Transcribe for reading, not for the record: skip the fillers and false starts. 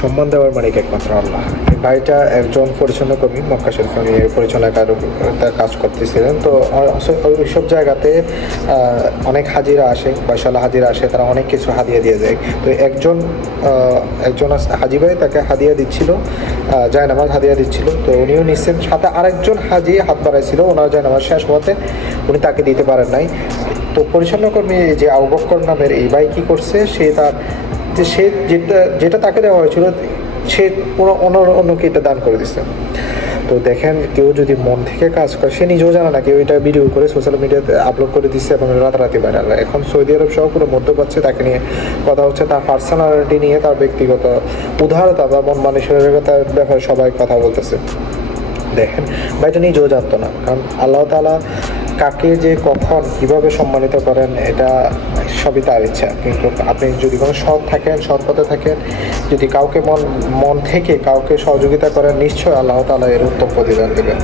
সম্মান দেওয়ার মালিক একমাত্র আল্লাহ। এই ভাইটা একজন পরিচ্ছন্ন কর্মী, মক্কা শরীফে উনি পরিচ্ছন্নতার কাজ করতেছিলেন। তো ওইসব জায়গাতে অনেক হাজিরা আসে, বয়সালা হাজিরা আসে, তারা অনেক কিছু হাদিয়া দিয়ে যায়। তো একজন হাজি ভাই তাকে হাদিয়া দিচ্ছিল, জায়নামাজ হাদিয়া দিচ্ছিল। তো উনিও নিচ্ছেন, সাথে আরেকজন হাজি হাত বাড়াইছিল, ওনার জায়নামাজ শেষ হওয়াতে উনি তাকে দিতে পারেন নাই। তো পরিচ্ছন্ন কর্মী যে আবু বকর নামের এই ভাই কী করছে, সে যেটা তাকে দেওয়া হয়েছিল সে পুরো অন্যকে এটা দান করে দিচ্ছে। তো দেখেন, কেউ যদি মন থেকে কাজ করে, সে নিজেও জানে না, কেউ এটা ভিডিও করে সোশ্যাল মিডিয়াতে আপলোড করে দিচ্ছে এবং রাতারাতি ভাইরাল। এখন সৌদি আরব সহ পুরো মধ্যপ্রাচ্যে তাকে নিয়ে কথা হচ্ছে, তার পার্সোনালিটি নিয়ে, তার ব্যক্তিগত উদারতা বা মন মানসিকতার ব্যাপারে সবাই কথা বলতেছে। দেখেন, ভাইটা নিজেও জানতো না, কারণ আল্লাহ তাআলা কাকে যে কখন কীভাবে সম্মানিত করেন এটা সবই তার ইচ্ছা। কিন্তু আপনি যদি কোনো সৎ পথে থাকেন, যদি কাউকে মন থেকে কাউকে সহযোগিতা করেন, নিশ্চয়ই আল্লাহ তাআলা এর উত্তম প্রতিদান দেবেন।